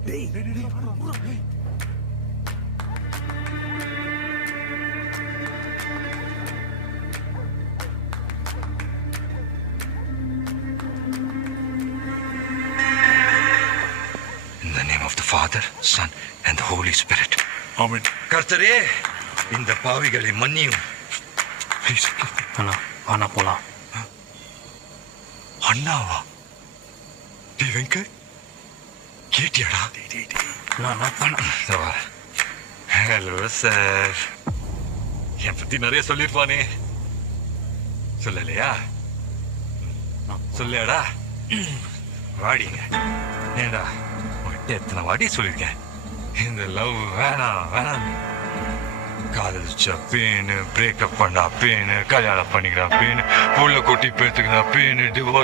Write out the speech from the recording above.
In the name of the Father, Son, and the Holy Spirit. Amen. கர்த்தரே, இந்த பாவிகளை மன்னியும். Please. அண்ணா வாண்ணா போலாம். அண்ணாவா? டேய் வெங்கட், கேட்டியாடா? Hello sir. என் பத்தி நிறைய சொல்லிருப்பானே, சொல்லலையா? சொல்லியாடா? வாடிங்க. ஏண்டா உன்கிட்ட எத்தனை வாடி சொல்லியிருக்கேன், இந்த லவ் வேணாம் வேணாம். காதலிச்சா பேனு, பிரேக்கப் பண்ணா பேனு, கல்யாணம் பண்ணிக்கிறா பேனு, புள்ள கொட்டி பேத்துக்கிறா பேனு, டிவோர்ஸ்